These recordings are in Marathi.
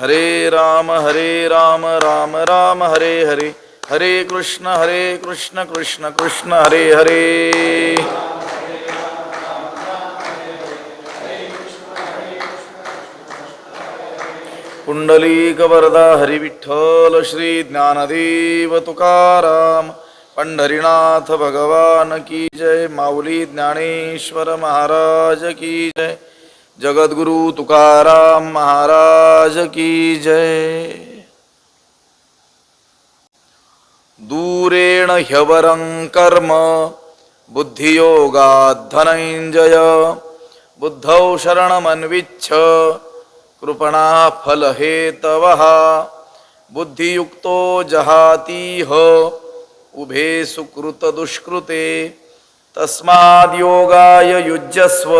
हरे राम राम राम हरे हरे, हरे कृष्ण कृष्ण कृष्ण हरे हरे. पुंडलीक वरदा हरी विठ्ठल श्री ज्ञानदेव तुकाराम पंढरीनाथ भगवान की जय. माऊली ज्ञानेश्वर महाराज की जय. जगद्गुरु तुकाराम महाराज की जय. दूरेण ह्यवरं कर्म बुद्धियोगात् धनञ्जय. बुद्धौ शरणमन्विच्छ कृपणा फलहेतवः. बुद्धियुक्तो जहातीह उभे सुकृत दुष्कृते. तस्माद्योगाय युज्यस्व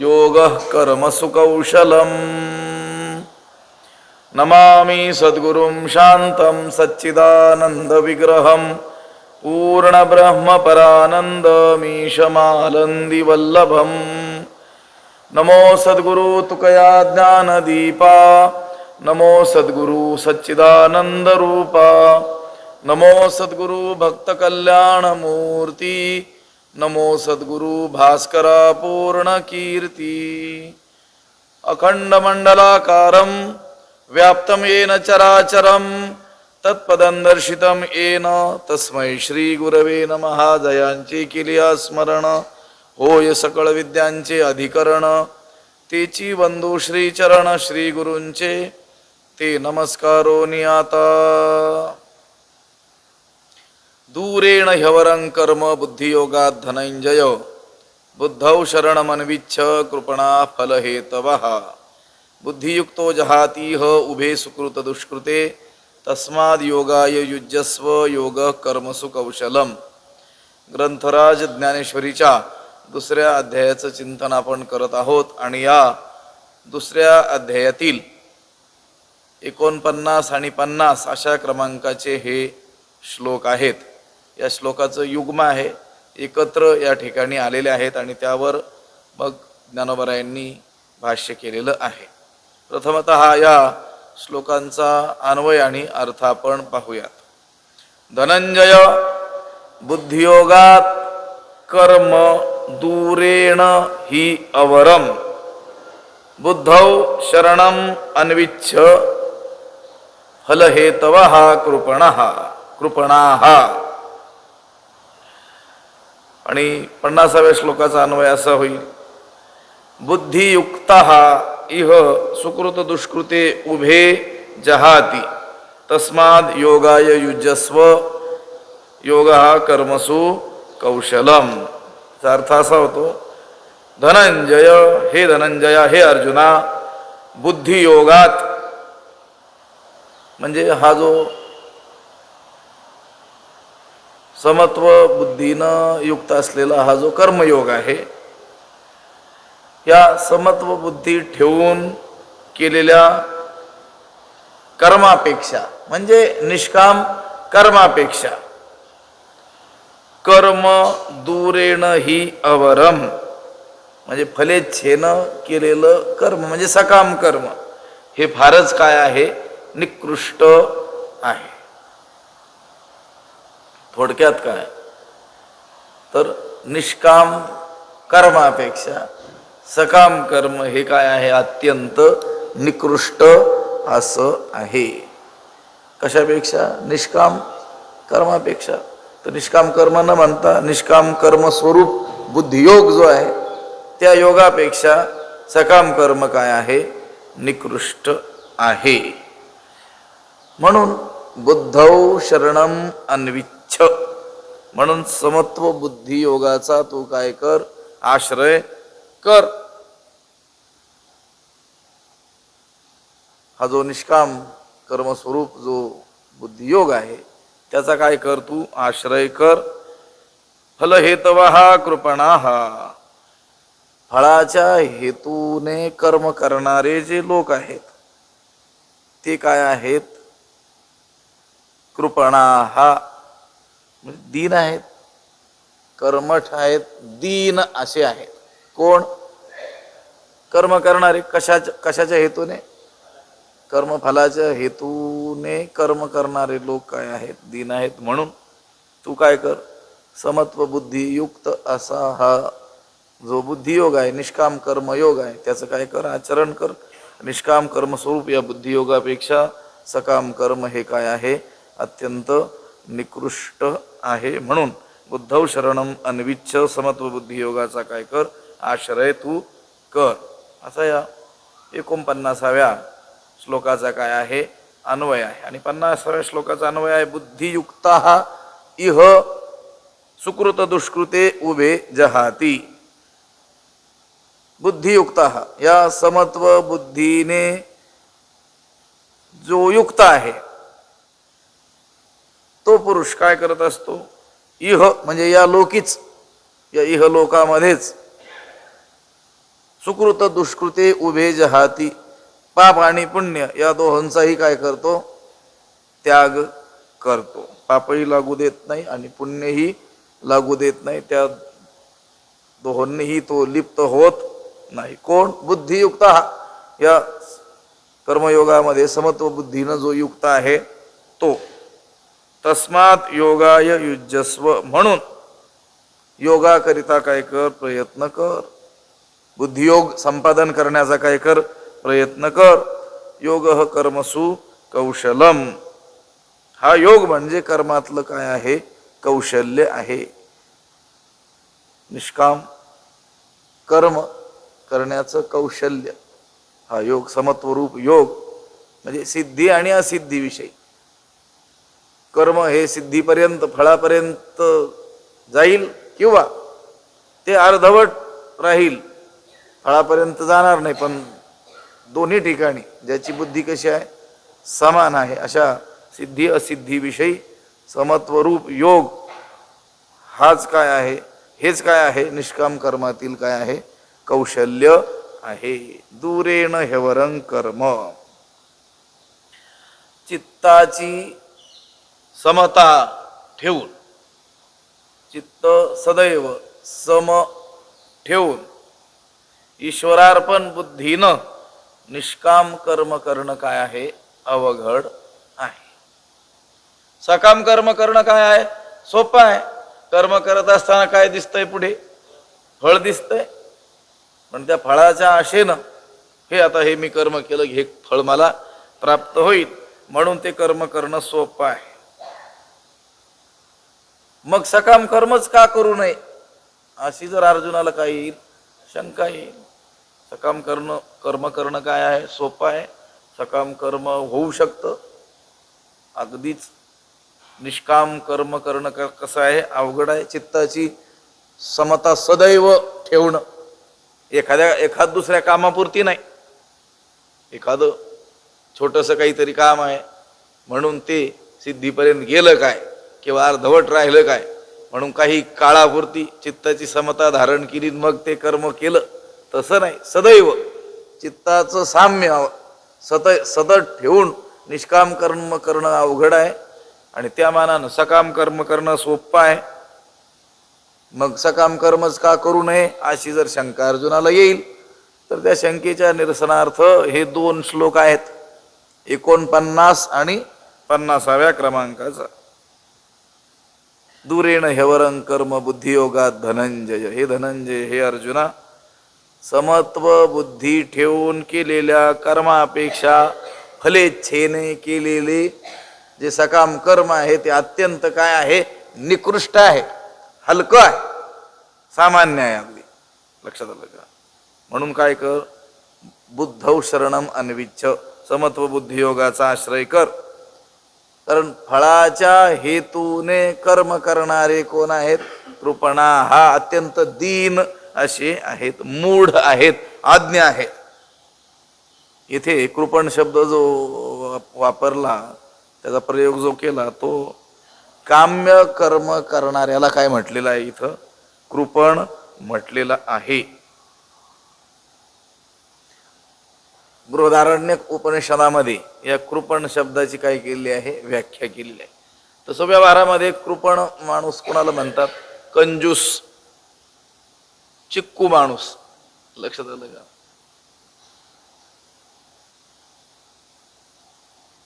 योगः कर्मसु कौशलम्. नमामि सद्गुरुं शान्तं सच्चिदानन्दविग्रहं पूर्णब्रह्मपरानन्दमीशमानन्दिवल्लभम्. नमो सद्गुरु तुकया ज्ञानदीपा. नमो सद्गुरु सच्चिदानन्दरूपा. नमो सद्गुरु भक्तकल्याणमूर्ति. नमो सद्गुरु भास्करा पूर्णकीर्ति. अखण्डमण्डलाकारं व्याप्तं येन चराचरं तत्पदं दर्शितं येन तस्मै श्री गुरवे नमः. जयांची केली स्मरण होय सकळ विद्यांचे अधिकरण. तेची वंदू श्री चरण श्री गुरूंचे ते नमस्कारो नियाता. दूरेण ह्यवरं कर्म बुद्धियोगात् धनञ्जय. बुद्धौ शरणमन्विच्छ कृपणा फलहेतवः. बुद्धियुक्तो जहातीह उभे सुकृत दुष्कृते. तस्माद् योगाय युज्यस्व योगः कर्मसु कौशलम. ग्रंथराज ज्ञानेश्वरीच्या दुसऱ्या अध्यायाचं चिंतन आपण करत आहोत आणि या दुसऱ्या अध्यायातील 49 आणि 50 अशा क्रमांकाचे हे श्लोक आहेत. या श्लोकाचं युग्म आहे, एकत्र या ठिकाणी आलेले आहेत आणि त्यावर मग ज्ञानोबरायांनी भाष्य केलेलं आहे. प्रथमतः या श्लोकांचा अन्वय आणि अर्थ आपण पाहूयात. धनंजय बुद्धियोगात कर्म दूरेण हि अवरम. बुद्धौ शरणम अन्विच्छ फलहेतवः कृपणाः. आणि 50व्या श्लोकाचा अन्वय असा होईल. बुद्धियुक्तः इह सुकृत दुष्कृते उभे जहाती. तस्माद् योगाय युज्यस्व योगः कर्मसु कौशलम. याचा अर्थ असा होतो, धनंजय हे धनंजया हे अर्जुना, बुद्धियोगात म्हणजे हा जो समत्व बुद्धीनं युक्त असलेला हा जो कर्मयोग आहे, या समत्व बुद्धी ठेवून केलेल्या कर्मापेक्षा म्हणजे निष्काम कर्मापेक्षा कर्म दूरेण हि अवरम म्हणजे फलेच्छेनं केलेलं कर्म म्हणजे सकाम कर्म हे फारच काय आहे, निकृष्ट आहे. थोडक्यात काय तर निष्काम कर्मापेक्षा सकाम कर्म हे काय आहे, अत्यंत निकृष्ट असं आहे. कशापेक्षा? निष्काम कर्मापेक्षा. तर निष्काम कर्म न म्हणता निष्काम कर्म स्वरूप बुद्धियोग जो आहे त्या योगापेक्षा सकाम कर्म काय आहे, निकृष्ट आहे. म्हणून बुद्धौ शरणम अन्विच्छ म्हणून समत्व बुद्धी योगाचा तू काय कर, आश्रय कर. हा जो निष्काम कर्मस्वरूप जो बुद्धियोग आहे त्याचा काय कर, तू आश्रय कर. फलहेतवः कृपणाः फळाच्या हेतूने कर्म करणारे जे लोक आहेत ते काय आहेत, कृपणाः दीन आहेत, कर्मठ आहेत, दीन असे आहेत. कोण? कर्म करणारे. कशाच्या हेतूने? कर्मफलाच्या हेतूने कर्म करणारे लोक काय आहेत, दीन आहेत. म्हणून तू काय कर, समत्व बुद्धियुक्त असा हा जो बुद्धियोग आहे, निष्काम कर्मयोग आहे, त्याचं काय कर, आचरण कर. निष्काम कर्म स्वरूप या बुद्धियोगापेक्षा सकाम कर्म हे काय आहे, अत्यंत निकृष्ट आहे. म्हणून बुद्धौ शरणम अन्विच्छ, समत्व बुद्धियोगाचा काय कर, आश्रय तू कर. असा या 49व्या श्लोकाचा काय आहे, अन्वय आहे. आणि 50व्या श्लोकाचा अन्वय आहे, बुद्धियुक्ता इह सुकृत दुष्कृते उभे जहाती. बुद्धियुक्ता, या समत्व बुद्धीने जो युक्त आहे तो पुरुष काय करत असतो, इह म्हणजे या लोकीच, या इह लोकामध्येच, सुकृत दुष्कृते उभे जहाती, पाप आणि पुण्य या दोहोंचाही काय करतो, त्याग करतो. पापही लागू देत नाही आणि पुण्यही लागू देत नाही, त्या दोहोंनीही तो लिप्त होत नाही. कोण, बुद्धियुक्त, या कर्मयोगामध्ये समत्व बुद्धीनं जो युक्त आहे तो. तस्मात योगाय युज्यस्व, म्हणून योगाकरिता काय कर, प्रयत्न कर. बुद्धियोग संपादन करण्याचा काय कर, प्रयत्न कर. योग कर्मसु कौशलम, हा योग म्हणजे कर्मातलं काय आहे, कौशल्य आहे. निष्काम कर्म करण्याचं कौशल्य, हा योग, समत्वरूप योग म्हणजे सिद्धी आणि असिद्धीविषयी. कर्म हे सिद्धीपर्यंत, फळापर्यंत जाईल किंवा ते अर्धवट राहील, फळापर्यंत जाणार नाही. पण दोन्ही ठिकाणी ज्याची बुद्धी कशी आहे, समान आहे, अशा सिद्धी असिद्धीविषयी समत्वरूप योग हाच काय आहे, हेच काय आहे, निष्काम कर्मातील काय आहे, कौशल्य आहे. दूरेण ह्यवरं कर्म, चित्ताची समता ठेवून, चित्त सदैव सम ठेवून ईश्वरार्पण बुद्धीनं निष्काम कर्म करणं काय आहे, अवघड आहे. सकाम कर्म करणं काय आहे, सोपं आहे. कर्म करत असताना काय दिसतंय, पुढे फळ दिसतंय, पण त्या फळाच्या आशेनं हे आता हे मी कर्म केलं, हे फळ मला प्राप्त होईल, म्हणून ते कर्म करणं सोपं आहे. मग सकाम कर्मच का करू नये, अशी जर अर्जुनाला काय येईल, शंका येईल. सकाम कर्म करणं काय आहे, सोपं आहे. सकाम कर्म होऊ शकतं. अगदीच निष्काम कर्म करणं कसं आहे, अवघड आहे. चित्ताची समता सदैव ठेवणं, एखाद दुसऱ्या कामापुरती नाही. एखादं छोटंसं काहीतरी काम आहे म्हणून ते सिद्धीपर्यंत गेलं काय किंवा अर्धवट राहिलं काय म्हणून काही काळापुरती चित्ताची समता धारण केली, मग ते कर्म केलं, तसं नाही. सदैव चित्ताचं साम्य सतत ठेवून निष्काम कर्म करणं अवघड आहे आणि त्या मानानं सकाम कर्म करणं सोपं आहे. मग सकाम कर्मच का करू नये अशी जर शंका अर्जुनाला येईल, तर त्या शंकेच्या निरसनार्थ हे 2 श्लोक आहेत, 49 आणि 50व्या क्रमांकाचा. दूरेण ह्यवरं कर्म बुद्धियोगात धनंजय, हे धनंजय, हे अर्जुना, समत्व बुद्धी ठेवून केलेल्या कर्मापेक्षा फलेच्छेने केलेले जे सकाम कर्म आहे ते अत्यंत काय आहे, निकृष्ट आहे, हलकं आहे, सामान्य आहे, अगदी. लक्षात आलं का? म्हणून काय कर, बुद्धौ शरणम अन्विच्छ, समत्व बुद्धियोगाचा आश्रय कर. कारण फळाच्या हेतूने कर्म करणारे कोण आहेत, कृपणा, हा अत्यंत दीन असे आहेत, मूढ आहेत, आज्ञ आहेत. इथे कृपण शब्द जो वापरला, त्याचा प्रयोग जो केला, तो काम्य कर्म करणाऱ्याला काय म्हटलेलं आहे, इथं कृपण म्हटलेलं आहे. बृहदारण्यक उपनिषदामध्ये या कृपण शब्दाची काय केलेली आहे, व्याख्या केलेली आहे. तसं व्यवहारामध्ये कृपण माणूस कोणाला म्हणतात, कंजूस, चिक्कू माणूस. लक्षात आलं का?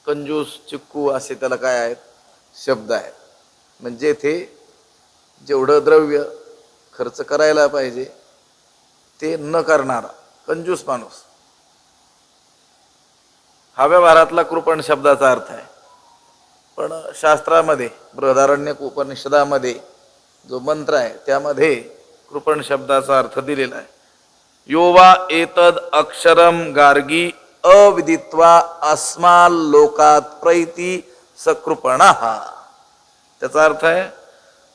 कंजूस, चिक्कू असे त्याला काय आहेत शब्द आहेत. म्हणजे ते जेवढं द्रव्य खर्च करायला पाहिजे ते न करणारा कंजूस माणूस हा व्यवहारातला कृपण शब्दाचा अर्थ आहे. पण शास्त्रामध्ये बृहदारण्यक उपनिषदामध्ये जो मंत्र आहे त्यामध्ये कृपण शब्दाचा अर्थ दिलेला आहे. योवा एतद अक्षरम गार्गी अविदित्वा अस्माल लोकात प्रैती सकृपणः. त्याचा अर्थ आहे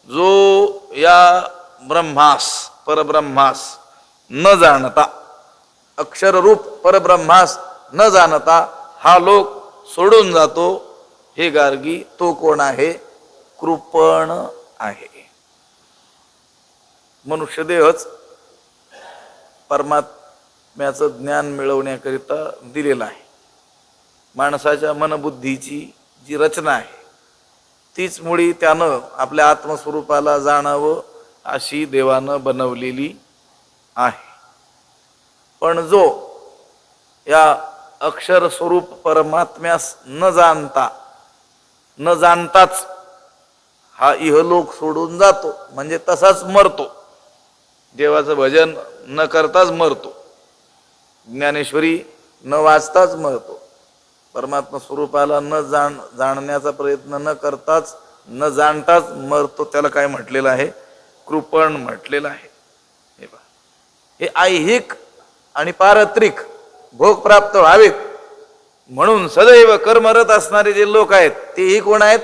जो या ब्रह्मास परब्रह्मास न जाणता, अक्षररूप परब्रह्मास न जाणता हा लोक सोडून जातो, हे गार्गी तो कोण आहे? कृपण आहे. मनुष्य देहच परमात्म्याचं ज्ञान मिळवण्याकरिता दिलेला आहे. माणसाच्या मनबुद्धीची जी रचना आहे तीच मुळी त्यानं आपल्या आत्मस्वरूपाला जाणावं अशी देवानं बनवलेली आहे. पण जो या अक्षर स्वरूप परमात्म्यास न जाणताच हा इहलोक सोडून जातो, म्हणजे तसाच मरतो. देवाचं भजन न करताच मरतो, ज्ञानेश्वरी न वाचताच मरतो, परमात्मा स्वरूपाला न जाणण्याचा प्रयत्न न करताच न जाणताच मरतो. त्याला काय म्हटलेलं आहे? कृपण म्हटलेलं आहे. हे ऐहिक आणि पारत्रिक भोग प्राप्त व्हावेत म्हणून सदैव कर्मरत असणारे जे लोक आहेत तेही कोण आहेत?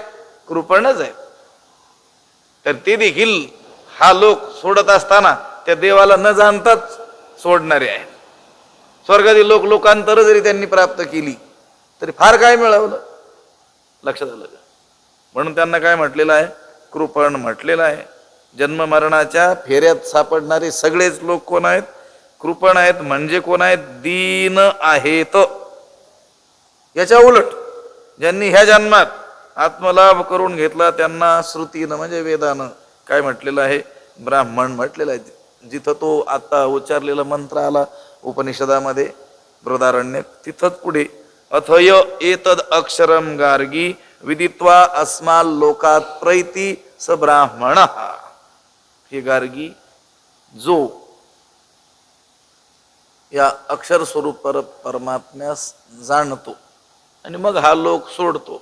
कृपणच आहेत. तर ते देखील हा लोक सोडत असताना त्या देवाला न जाणताच सोडणारे आहेत. स्वर्गातील लोकांतर जरी त्यांनी प्राप्त केली तरी फार काय मिळवलं? लक्षात आलं का? म्हणून त्यांना काय म्हटलेलं आहे? कृपण म्हटलेलं आहे. जन्म मरणाच्या फेऱ्यात सापडणारे सगळेच लोक कोण आहेत? कृपण आहेत. म्हणजे कोण आहेत? दीन आहेत. याच्या उलट ज्यांनी ह्या जन्मात आत्मलाभ करून घेतला त्यांना श्रुतीनं म्हणजे वेदानं काय म्हटलेलं आहे? ब्राह्मण म्हटलेलं आहे. जिथं तो आता उच्चारलेला मंत्र आला उपनिषदामध्ये बृहदारण्यक, तिथंच पुढे अथय एतद अक्षरम गार्गी विदित्वा अस्माल लोकात प्रैती स ब्राह्मण. हे गार्गी जो या अक्षर स्वरूप परमात्म्यास जाणतो आणि मग हा लोक सोडतो,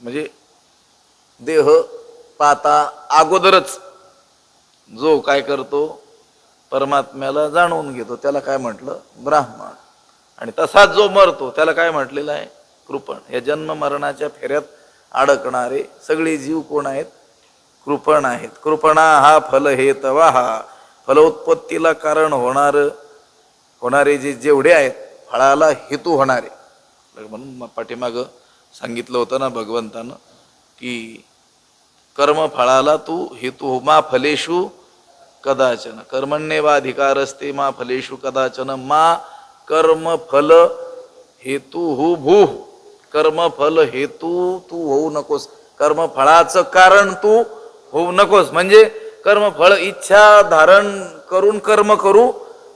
म्हणजे देह पाता अगोदरच जो काय करतो? परमात्म्याला जाणून घेतो, त्याला काय म्हटलं? ब्राह्मण. आणि तसाच जो मरतो त्याला काय म्हटलेलं आहे? कृपण. या जन्म मरणाच्या फेऱ्यात अडकणारे सगळे जीव कोण आहेत? कृपण आहेत. कृपणा हा फल हेतवा, हा फलोत्पत्तीला कारण होणारे जेवढे आहेत, फळाला हेतू होणारे. म्हणून पाठीमागं सांगितलं होतं ना भगवंतानं की कर्म फळाला तू हेतू मा फलेषु कदाचन, कर्मण्येवाधिकार असते मा फलेषु कदाचन, मा कर्म फल हेतू हु भू. कर्मफल हेतू तू होऊ नकोस, कर्मफळाचं कारण तू होऊ नकोस. म्हणजे कर्मफळ इच्छा धारण करून कर्म करू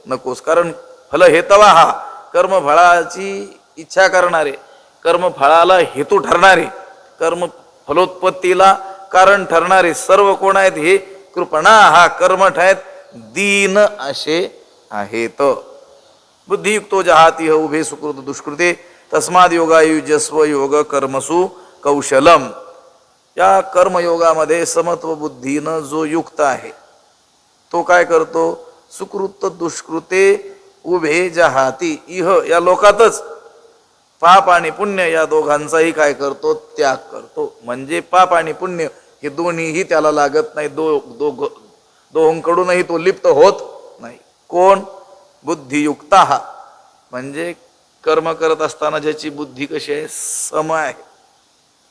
नकोस. कारण फल हेतवा हा कर्मफळाची इच्छा करणारे, कर्मफळाला हेतू ठरणारे, कर्म फलोत्पत्तीला कारण ठरणारे सर्व कोण आहेत? हे कृपणा हा कर्मठ आहेत, दीन असे आहेत. बुद्धियुक्तो जहाती उभे सुकृत दुष्कृते तस्माद योगायुजस्व योग कर्मसु कौशलम. या कर्मयोगामध्ये समत्व बुद्धीनं जो युक्त आहे तो काय करतो? सुकृत दुष्कृते उभे जहाती, इह या लोकातच पाप आणि पुण्य या दोघांचाही काय करतो? त्याग करतो. म्हणजे पाप आणि पुण्य हे दोन्हीही त्याला लागत नाही, दोहोंकडूनही तो लिप्त होत नाही. कोण? बुद्धियुक्ता हा, म्हणजे कर्म करत असताना ज्याची बुद्धी कशी आहे? सम आहे.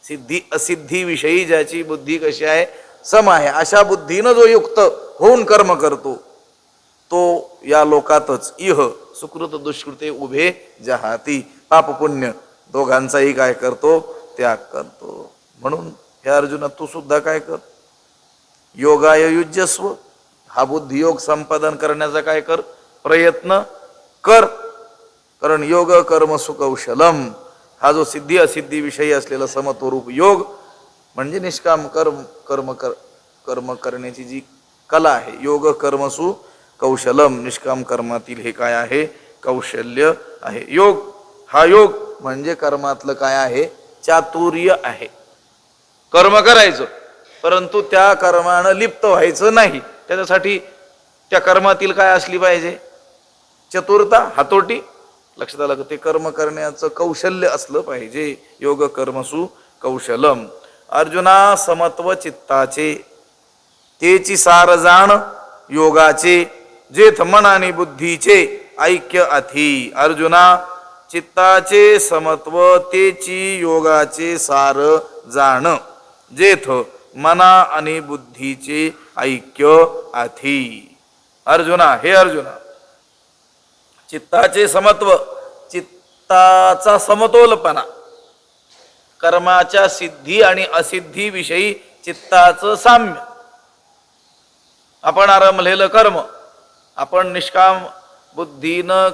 सिद्धी असिद्धी विषयी ज्याची बुद्धी कशी आहे? सम आहे. अशा बुद्धीनं जो युक्त होऊन कर्म करतो तो या लोकातच इह सुकृत दुष्कृते उभे जहाती, पाप पुण्य दोघांचाही काय करतो? त्याग करतो. म्हणून हे अर्जुना तू सुद्धा काय कर? योगाय युज्यस्व, हा बुद्धियोग संपादन करण्याचा काय कर? प्रयत्न कर. कारण योग कर्म सुकौशलम हा जो सिद्धी असिद्धी विषयी असलेला समत्वरूप योग म्हणजे निष्काम कर्म करण्याची जी कला आहे. योग कर्मसु कौशलम, निष्काम कर्मातील हे काय आहे? कौशल्य आहे. योग हा योग म्हणजे कर्मातलं काय आहे? चातुर्य आहे. कर्म करायचं परंतु त्या कर्मानं लिप्त व्हायचं नाही. त्याच्यासाठी त्या कर्मातील काय असली पाहिजे? चतुरता, हातोटी. लक्षात आलं का? ते कर्म करण्याचं कौशल्य असलं पाहिजे. योग कर्मसु कौशलम. अर्जुना, समत्व चित्ताचे तेची सार जाण योगाचे, जेथ मन आणि बुद्धीचे ऐक्य अथी. अर्जुना, चित्ताचे समत्व तेची योगाचे सार जाण, जेथ मना आणि बुद्धीचे ऐक्य अथी. अर्जुना, हे अर्जुना, चित्ताचे समत्व, चित्ताचा समतोलपणा, कर्माच्या सिद्धी आणि असिद्धी विषयी चित्ताचं साम्य. आपण आरंभलेलं कर्म, आपण निष्काम बुद्धीनं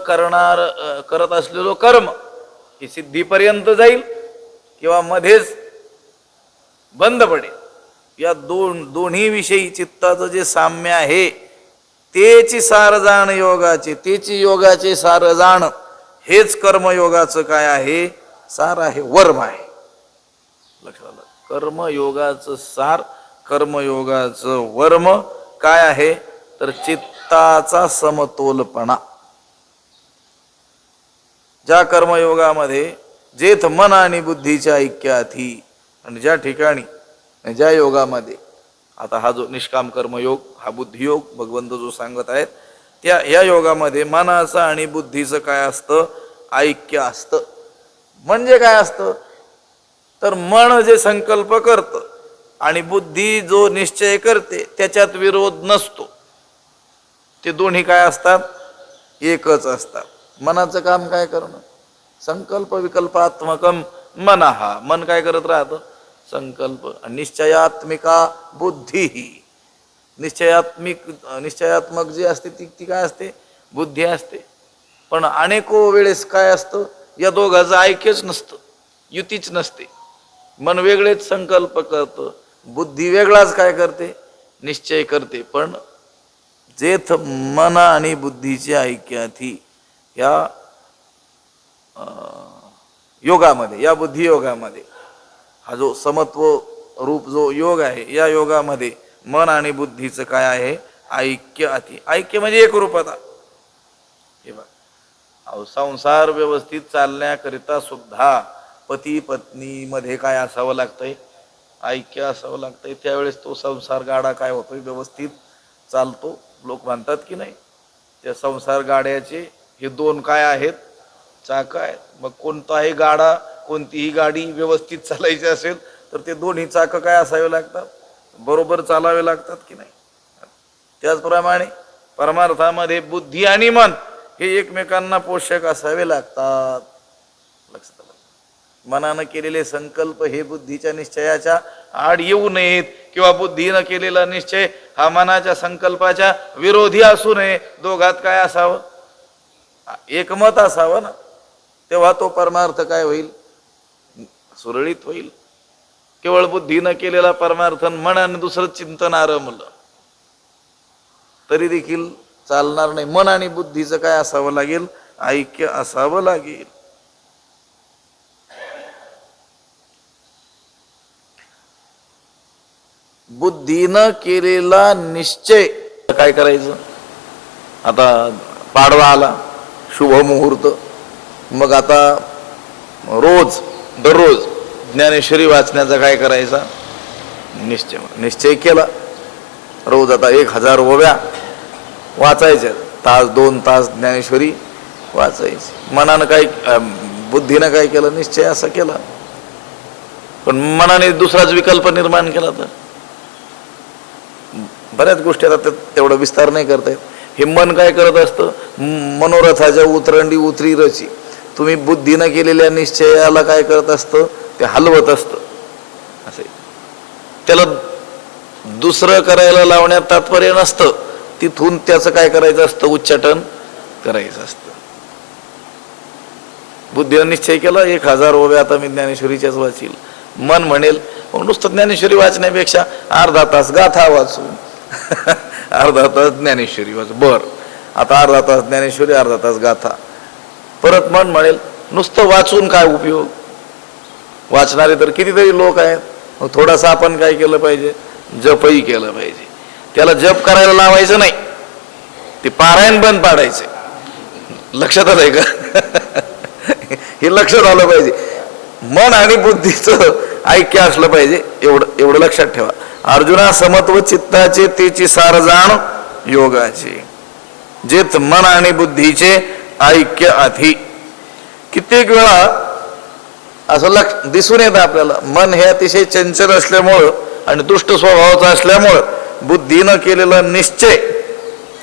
करत असलेलो कर्म हे सिद्धीपर्यंत जाईल किंवा मध्येच बंद पडेल. या दोन्ही विषयी चित्ताचं जे साम्य आहे तेची सार जाण योगाचे, तेची योगाचे सार जाण, हेच कर्मयोगाचं काय आहे? सार आहे, वर्म आहे. लक्षात आलं? कर्मयोगाचं सार, कर्मयोगाचं वर्म काय आहे? तर चित्ताचा समतोलपणा. ज्या कर्मयोगामध्ये जेथ मन आणि बुद्धीच्या ऐक्याथी, आणि ज्या ठिकाणी, ज्या योगामध्ये, आता हा जो निष्काम कर्मयोग, हा बुद्धियोग भगवंत जो सांगत आहेत, या योगामध्ये मनाचं आणि बुद्धीचं काय असतं? ऐक्य असतं. म्हणजे काय असतं? तर मन जे संकल्प करतं आणि बुद्धी जो निश्चय करते त्याच्यात विरोध नसतो. ते दोन्ही काय असतात? एकच असतात. मनाचं काम काय करणं? संकल्प विकल्पात्मकम मनः. मन काय करत राहतं? संकल्प. निश्चयात्मिका बुद्धी ही, निश्चयात्मक जी असते ती काय असते? बुद्धी असते. पण अनेको वेळेस काय असतं? या दोघांचं ऐक्यच नसतं, युतीच नसते. मन वेगळेच संकल्प करतं, बुद्धी वेगळाच काय करते? निश्चय करते. पण जेथ मन आणि बुद्धीचे ऐक्याथी, या योगामध्ये, या बुद्धी योगामध्ये, हा जो समत्व रूप जो योग आहे, या योगामध्ये मन आणि बुद्धीचं काय आहे? ऐक्य अति. ऐक्य म्हणजे एकरूपता. हे बघा, संसार व्यवस्थित चालण्याकरिता सुद्धा पती पत्नी मध्ये काय असावं लागतंय? ऐक्य असावं लागतंय. त्यावेळेस तो संसार गाडा काय होतोय? व्यवस्थित चालतो. लोक म्हणतात की नाही, त्या संसार गाड्याचे हे दोन काय आहेत? चाक आहेत. मग कोणताही गाडा, कोणतीही गाडी व्यवस्थित चालायची असेल तर ते दोन्ही चाक काय असावे लागतात? बरोबर चालावे लागतात की नाही? त्याचप्रमाणे परमार्थामध्ये बुद्धी आणि मन हे एकमेकांना पोषक असावे लागतात. लक्षात आलं? मनानं केलेले संकल्प हे बुद्धीच्या निश्चयाच्या आड येऊ नयेत, किंवा बुद्धीनं केलेला निश्चय हा मनाच्या संकल्पाच्या विरोधी असू नये. दोघात काय असावं? एकमत असावं ना. तेव्हा तो परमार्थ काय होईल? सुरळीत होईल. केवळ बुद्धीनं केलेला परमार्थ मनाने दुसरं चिंतन आरंभलं तरी देखील चालणार नाही. मन आणि बुद्धीचं काय असावं लागेल? ऐक्य असावं लागेल. बुद्धीनं केलेला निश्चय काय करायचं? आता पाडवा आला, शुभ मुहूर्त, मग आता दररोज ज्ञानेश्वरी वाचण्याचा काय करायचा? निश्चय केला. रोज आता 1000 ओव्या वाचायच्या, तास 2 तास ज्ञानेश्वरी वाचायची. मनानं काय, बुद्धीनं काय केलं? निश्चय असा केला. पण मनाने दुसराच विकल्प निर्माण केला तर बऱ्याच गोष्टी आता तेवढा विस्तार नाही करता येत. हे मन काय करत असतं? मनोरथाच्या उतरंडी उतरी रची. तुम्ही बुद्धीनं केलेल्या निश्चयाला काय करत असतं? ते हलवत असतं. असे त्याला दुसरं करायला लावण्यात तात्पर्य नसतं. तिथून त्याचं काय करायचं असतं? उच्चाटन करायचं असतं. बुद्धीनं निश्चय केला 1000 ओव्या आता मी ज्ञानेश्वरीच्याच वाचील. मन म्हणेल मग नुसतं ज्ञानेश्वरी वाचण्यापेक्षा अर्धा तास गाथा वाचू अर्धा तास ज्ञानेश्वरी वाचू. बर आता अर्धा तास ज्ञानेश्वरी अर्धा तास गाथा. परत मन म्हणेल नुसतं वाचून काय उपयोग, वाचणारे तर कितीतरी लोक आहेत. मग थोडासा आपण काय केलं पाहिजे, जपही केलं पाहिजे. त्याला जप करायला लावायचं नाही, ते पारायण बंद पाडायचे. लक्षात आलंय का हे लक्षात आलं पाहिजे. मन आणि बुद्धीचं ऐक्य असलं पाहिजे, एवढं लक्षात ठेवा. अर्जुना समत्व चित्ताचे तेची सार जाण योगाचे, जेत मन आणि बुद्धीचे ऐक्य आधी. कित्येक वेळा असं दिसून येतं आपल्याला, मन हे अतिशय चंचल असल्यामुळं आणि दुष्ट स्वभावाचं असल्यामुळं बुद्धीनं केलेला निश्चय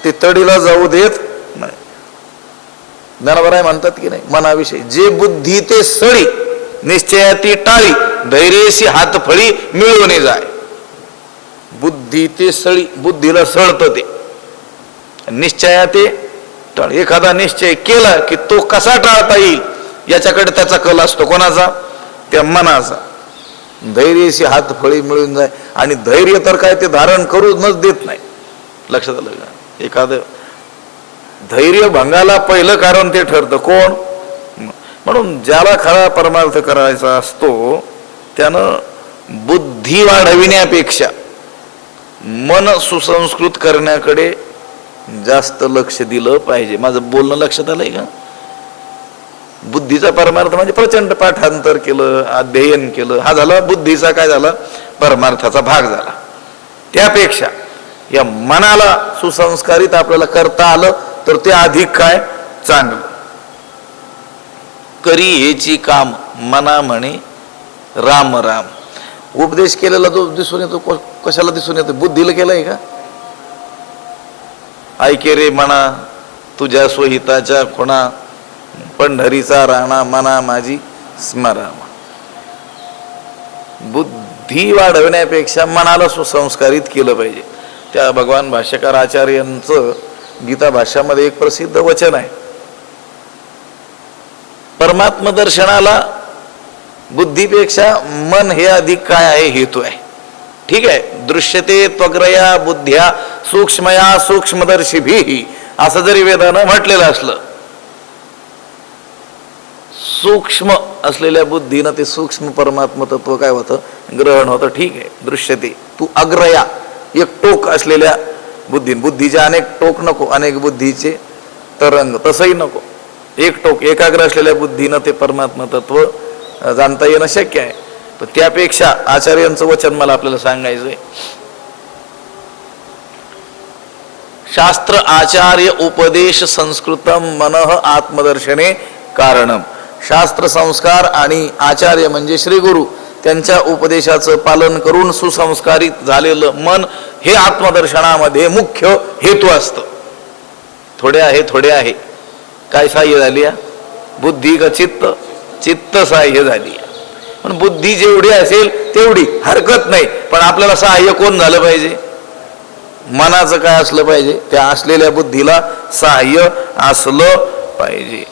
ते तडीला जाऊ देत नाही. ज्ञानोबा म्हणतात की नाही मनाविषयी, जे बुद्धी ते सळी निश्चयाती टाळी धैर्यशी हातफळी मिळवणे जाय. बुद्धी ते सळी, बुद्धीला सळतं ते, निश्चया ते टाळ. एखादा निश्चय केला की तो कसा टाळता येईल याच्याकडे त्याचा कल असतो. कोणाचा? त्या मनाचा. धैर्यशी हातफळी मिळून जाय. आणि धैर्य तर काय ते धारण करूनच देत नाही. लक्षात आलं का? एखादं धैर्य भंगाला पहिलं कारण ते ठरतं कोण? म्हणून ज्याला खरा परमार्थ करायचा असतो त्यानं बुद्धी वाढविण्यापेक्षा मन सुसंस्कृत करण्याकडे जास्त लक्ष दिलं पाहिजे. माझं बोलणं लक्षात आलंय का? बुद्धीचा परमार्थ म्हणजे प्रचंड पाठांतर केलं, अध्ययन केलं, हा झाला बुद्धीचा काय झाला, परमार्थाचा भाग झाला. त्यापेक्षा या मनाला सुसंस्कारित आपल्याला करता आलं तर ते अधिक काय चांगलं. करी हेची काम मना म्हणे राम राम. उपदेश केलेला जो दिसून येतो, कशाला दिसून येतो? बुद्धीला केलाय का? ऐके रे मना तुझ्या स्वहिताच्या खुणा, पंढरीचा राणा मना माझी स्मरा. बुद्धी वाढवण्यापेक्षा मनाला सुसंस्कारित केलं पाहिजे. त्या भगवान भाष्यकार आचार्यांचं गीता भाष्यामध्ये एक प्रसिद्ध वचन आहे, परमात्म दर्शनाला बुद्धीपेक्षा मन हे अधिक काय आहे, हेतू आहे. ठीक आहे, दृश्यते त्वग्रया बुद्ध्या सूक्ष्मया सूक्ष्मदर्शिभी असं जरी वेदानं म्हटलेलं असलं, सूक्ष्म असलेल्या बुद्धीनं ते सूक्ष्म परमात्म तत्व काय होतं, ग्रहण होतं. ठीक आहे, दृश्यते. तू अग्रया एक टोक असलेल्या बुद्धीचे अनेक टोक नको, अनेक बुद्धीचे तरंग, तसंही नको. एक टोक एकाग्र असलेल्या बुद्धीनं ते परमात्म तत्व जाणता येणं शक्य आहे. पण त्यापेक्षा आचार्यांचं वचन मला आपल्याला सांगायचंय, शास्त्र आचार्य उपदेश संस्कृतम मनः आत्मदर्शने कारणम. शास्त्र संस्कार आणि आचार्य म्हणजे श्री गुरु त्यांच्या उपदेशाचं पालन करून सुसंस्कारित झालेलं मन हे आत्मदर्शनामध्ये मुख्य हेतू असतं. थोडे आहे काय सहाय्य झाली? बुद्धी का चित्त? चित्त सहाय्य झाली. पण बुद्धी जेवढी असेल तेवढी हरकत नाही, पण आपल्याला सहाय्य कोण झालं पाहिजे? मनाचं काय असलं पाहिजे? त्या असलेल्या बुद्धीला सहाय्य असलं पाहिजे.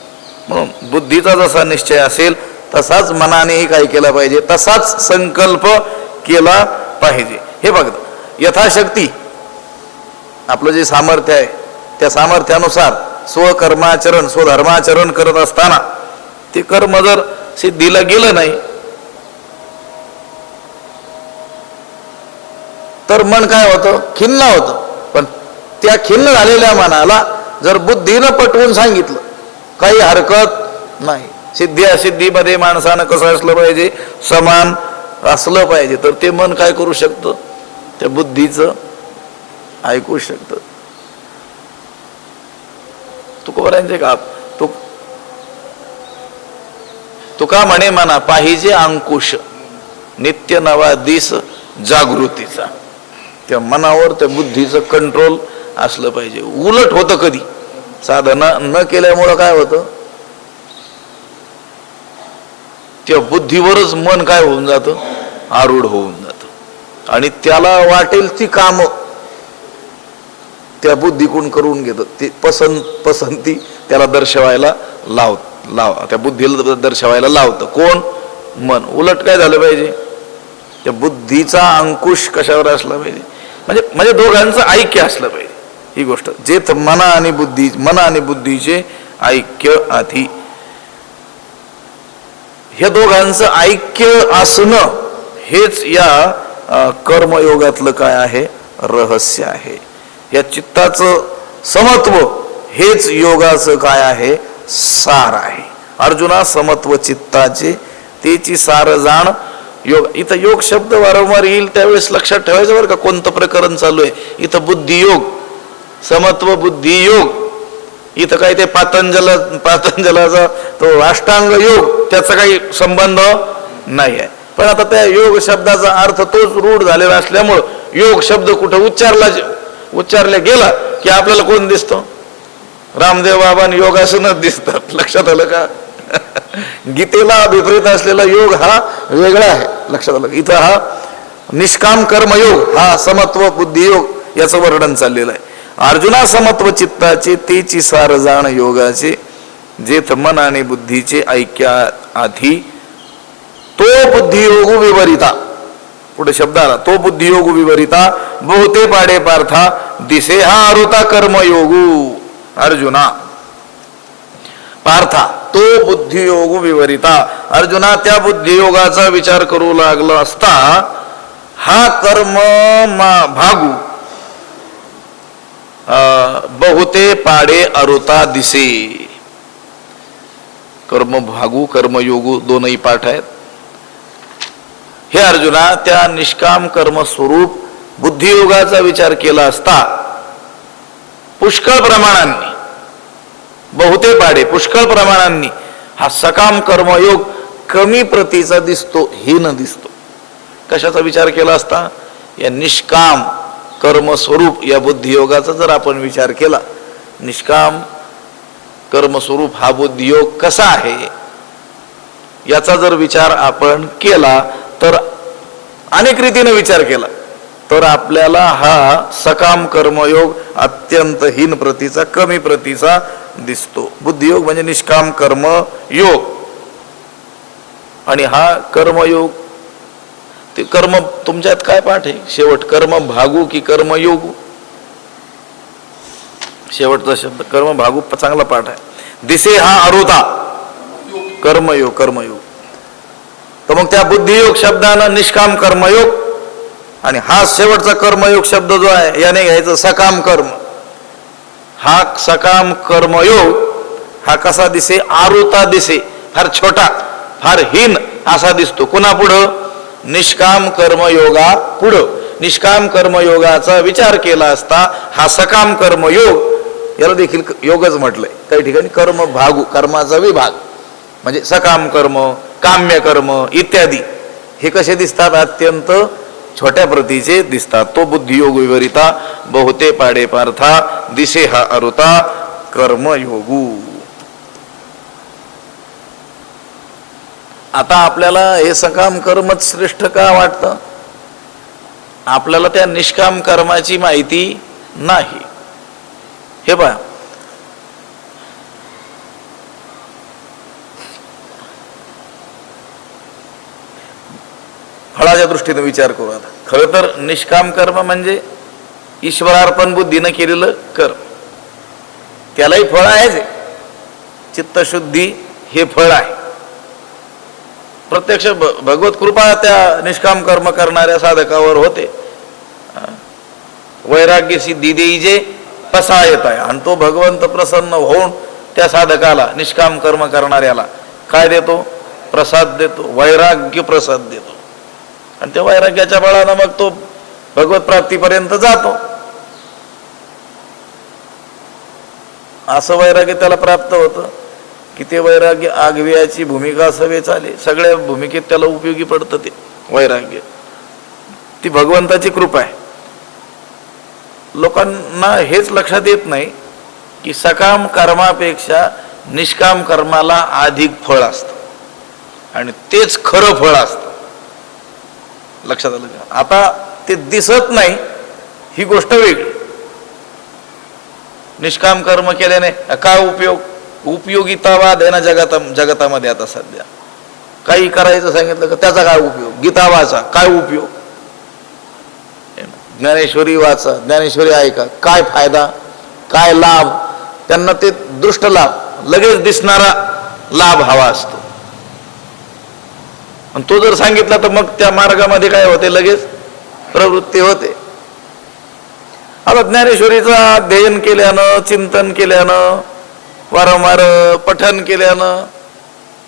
म्हणून बुद्धीचा जसा निश्चय असेल तसाच मनानेही काय केला पाहिजे, तसाच संकल्प केला पाहिजे. हे बघ, यथाशक्ती आपलं जे सामर्थ्य आहे त्या सामर्थ्यानुसार स्वकर्माचरण स्वधर्माचरण करत असताना ते कर्म जर सिद्धीला गेलं नाही तर मन काय होतं, खिन्न होतं. पण त्या खिन्न झालेल्या मनाला जर बुद्धीनं पटवून सांगितलं काही हरकत नाही, सिद्धी असिद्धीमध्ये माणसानं कसं असलं पाहिजे, समान असलं पाहिजे, तर ते मन काय करू शकतं, त्या बुद्धीचं ऐकू शकतं. तुकोबारांचे का तुका म्हणे म्हणा पाहिजे अंकुश नित्य नवा दिस जागृतीचा. त्या मनावर त्या बुद्धीचं कंट्रोल असलं पाहिजे. उलट होतं कधी, साधना न केल्यामुळं काय होतं, त्या बुद्धीवरच मन काय होऊन जातं, आरूढ होऊन जातं आणि त्याला वाटेल ती कामं त्या बुद्धीकडून करून घेतं. ती पसंती त्याला दर्शवायला त्या बुद्धीला दर्शवायला लावतं. कोण? मन. उलट काय झालं पाहिजे? त्या बुद्धीचा अंकुश कशावर असला पाहिजे? म्हणजे दोघांचं ऐक्य असलं पाहिजे. ही गोष्ट जे मन आणि बुद्धीचे ऐक्य आधी, हे दोघांचं ऐक्य असणं हेच या कर्मयोगातलं काय आहे? रहस्य आहे. या चित्ताचं समत्व हेच योगाचं काय आहे? सार आहे. अर्जुना, समत्व चित्ताचे तेची सार जाण योग. इथं योग शब्द वारंवार येईल त्यावेळेस लक्षात ठेवायचं बरं का, कोणतं प्रकरण चालू आहे. इथं बुद्धियोग, समत्व बुद्धी योग. इथं काय ते पातंजलाचा तो अष्टांग योग, त्याचा काही संबंध नाही आहे. पण आता त्या योग शब्दाचा अर्थ तोच रूढ झालेला असल्यामुळं योग शब्द कुठं उच्चारला गेला की आपल्याला कोण दिसतो? रामदेव बाबांनी योगासनच दिसतात. लक्षात आलं का? गीतेला अभिप्रेत असलेला योग हा वेगळा आहे. लक्षात आलं? इथं हा निष्काम कर्मयोग, हा समत्व बुद्धियोग याचं वर्णन चाललेलं आहे. अर्जुना, समत्व चित्ताचे तेची सार जाण योगाचे, जेथ मन आणि बुद्धीचे ऐक्या आधी, तो बुद्धियोग विवरिता. पुढे शब्द आला, तो बुद्धियोग विवरिता बहुते पाडे पार्था, दिसे हा अरुता कर्मयोगू. अर्जुना, पार्था, तो बुद्धियोग विवरिता. अर्जुना, त्या बुद्धियोगाचा विचार करू लागला असता हा कर्म भागू बहुते पाडे अरुता दिसे. कर्म भागू कर्मयोगू दोनही पाठ आहेत. हे अर्जुना, त्या निष्काम कर्म स्वरूप बुद्धियोगाचा विचार केला असता पुष्कळ प्रमाणांनी, बहुते पाडे पुष्कळ प्रमाणांनी हा सकाम कर्मयोग कमी प्रतीचा दिसतो, हीन दिसतो. कशाचा विचार केला असता? या निष्काम कर्म स्वरूप या बुद्धियोगाचा जर आपण विचार केला, निष्काम कर्मस्वरूप हा बुद्धियोग कसा आहे याचा जर विचार आपण केला, तर अनेक रीतीने विचार केला तर आपल्याला हा सकाम कर्मयोग अत्यंत हीन प्रतीचा, कमी प्रतीचा दिसतो. बुद्धियोग म्हणजे निष्काम कर्म योग. आणि हा कर्मयोग, ते कर्म तुमच्यात काय पाठ आहे? शेवट कर्म भागू की कर्मयोग? शेवटचा शब्द कर्म भागू चांगला पाठ आहे. दिसे हा अरुता कर्मयोग. तर मग त्या बुद्धियोग शब्दानं निष्काम कर्मयोग, आणि हा शेवटचा कर्मयोग शब्द जो आहे याने घ्यायचं सकाम कर्म. हा सकाम कर्मयोग हा कसा दिसे? आरुता दिसे, फार छोटा, फार हीन असा दिसतो. कुणा पुढं? निष्काम कर्मयोगा पुढं. निष्काम कर्मयोगाचा विचार केला असता हा सकाम कर्मयोग, याला देखील योगच म्हटलंय. काही ठिकाणी कर्म भागू, कर्माचा विभाग म्हणजे सकाम कर्म, काम्य कर्म इत्यादी, हे कसे दिसतात? अत्यंत छोट्या प्रतीचे दिसतात. तो बुद्धियोग विवरिता बहुते पाडे पार्था, दिसे हा अरुता कर्मयोगू. आता आपल्याला हे सकाम कर्मच श्रेष्ठ का वाटतं? आपल्याला त्या निष्काम कर्माची माहिती नाही. हे पहा, फळाच्या दृष्टीने विचार करू. आता खरं तर निष्काम कर्म म्हणजे ईश्वरार्पण बुद्धीनं केलेलं कर्म, त्यालाही फळ आहे. चित्तशुद्धी हे फळ आहे. प्रत्यक्ष भगवत कृपा त्या निष्काम कर्म करणाऱ्या साधकावर होते. वैराग्य सिद्धी देई जे पसायत आहे, आणि तो भगवंत प्रसन्न होऊन त्या साधकाला, निष्काम कर्म करणाऱ्याला काय देतो? प्रसाद देतो, वैराग्य प्रसाद देतो. आणि त्या वैराग्याच्या बळानं मग तो भगवत प्राप्तीपर्यंत जातो. असं वैराग्य त्याला प्राप्त होतं की ते वैराग्य आगव्याची भूमिका सवे चाले, सगळ्या भूमिकेत त्याला उपयोगी पडतं ते वैराग्य. ती भगवंताची कृपा आहे. लोकांना हेच लक्षात येत नाही की सकाम कर्मापेक्षा निष्काम कर्माला अधिक फळ असतं आणि तेच खरं फळ असतं. लक्षात आलं का? आता ते दिसत नाही ही गोष्ट वेगळी. निष्काम कर्म केल्याने काय उपयोग? उपयोगितावाद आहे ना जगतामध्ये आता सध्या. काही करायचं सांगितलं का त्याचा काय उपयोग, गीता वाचा काय उपयोग, ज्ञानेश्वरी वाचा ज्ञानेश्वरी ऐका काय फायदा काय लाभ. त्यांना ते दृष्ट लाभ लगेच दिसणारा लाभ हवा असतो. आणि तो जर सांगितला तर मग त्या मार्गामध्ये काय होते, लगेच प्रवृत्ती होते. आता ज्ञानेश्वरीचं अध्ययन केल्यानं चिंतन केल्यानं वारंवार पठन केल्यानं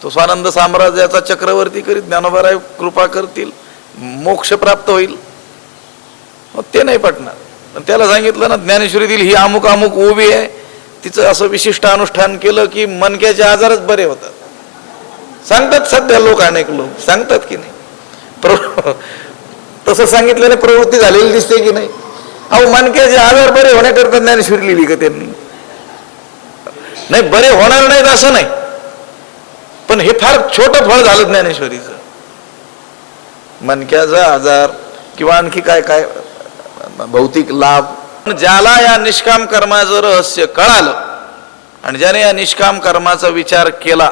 तो स्वानंद साम्राज्याचा चक्रवर्ती करीत ज्ञानोबाराय कृपा करतील, मोक्ष प्राप्त होईल. मग ते नाही पटणार. पण त्याला सांगितलं ना ज्ञानेश्वरीतील ही अमुक अमुक उभी आहे, तिचं असं विशिष्ट अनुष्ठान केलं की मनक्याचे आजारच बरे होतात. सांगतात सध्या लोक, अनेक लोक सांगतात की नाही. तसं सांगितल्याने प्रवृत्ती झालेली दिसते की नाही. अहो मनक्याचे आजार बरे होण्याकरता ज्ञानेश्वरी लिहिली का त्यांनी? नाही, बरे होणार नाहीत असं नाही, पण हे फार छोटं फळ झालं ज्ञानेश्वरीचं. मनक्याचा आजार किंवा आणखी काय काय भौतिक लाभ. ज्याला या निष्काम कर्माचं रहस्य कळालं आणि ज्याने या निष्काम कर्माचा विचार केला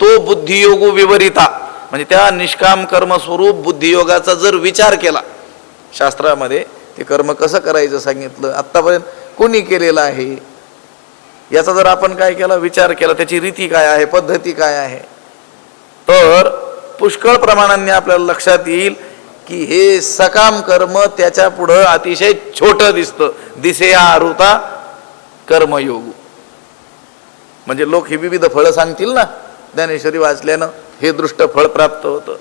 तो बुद्धियोग विवरिता, म्हणजे त्या निष्काम कर्म स्वरूप बुद्धियोगाचा जर विचार केला, शास्त्रामध्ये ते कर्म कसं करायचं सांगितलं, आत्तापर्यंत कोणी केलेलं आहे याचा जर आपण काय केला, विचार केला, त्याची रीती काय आहे, पद्धती काय आहे, तर पुष्कळ प्रमाणांनी आपल्याला लक्षात येईल की हे सकाम कर्म त्याच्या पुढं अतिशय छोटं दिसतं. दिसे आरुता कर्मयोग. म्हणजे लोक ही विविध फळं सांगतील ना, ज्ञानेश्वरी वाचल्यानं हे दृष्ट फळ प्राप्त होतं,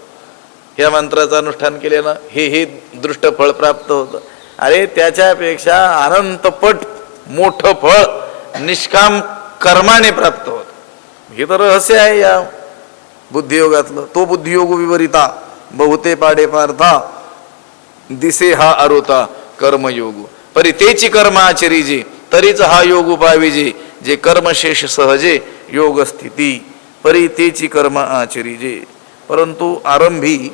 ह्या मंत्राचं अनुष्ठान केल्यानं हे दृष्ट फळ प्राप्त होतं. अरे त्याच्यापेक्षा अनंतपट मोठं फळ निष्काम कर्माने प्राप्त होतं. हे तर रहस्य आहे या बुद्धियोगातलं. तो बुद्धियोग विवरिता बहुते पाडे पार्था दिसे हा अरुता कर्मयोग. परी तेची कर्म आचरीजे तरीच हा योग उपाविजे, जे कर्मशेष सहजे योग स्थिती. परी तेची कर्म आचरीजे. परंतु आरंभी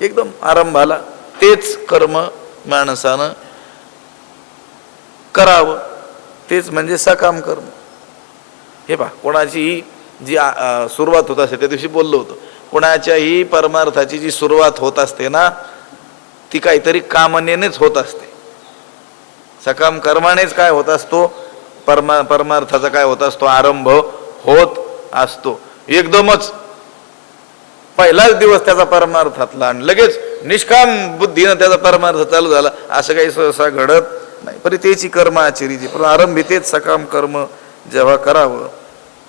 एकदम आरंभाला तेच कर्म माणसानं करावं, तेच म्हणजे सकाम कर्म. हे पहा, कोणाची जी सुरुवात होत असते, त्या दिवशी बोललो होतो, कोणाच्याही परमार्थाची जी सुरुवात होत असते ना ती काहीतरी कामनेनेच होत असते. सकाम कर्मानेच काय होत असतो, परमार्थाचा काय होत असतो, आरंभ होत असतो. एकदमच पहिलाच दिवस त्याचा परमार्थातला आणि लगेच निष्काम बुद्धीनं त्याचा परमार्थ चालू झाला असं काही सहसा घडत नाही. पण त्याची कर्म आचरीची, पण आरंभी तेच सकाम कर्म जेव्हा करावं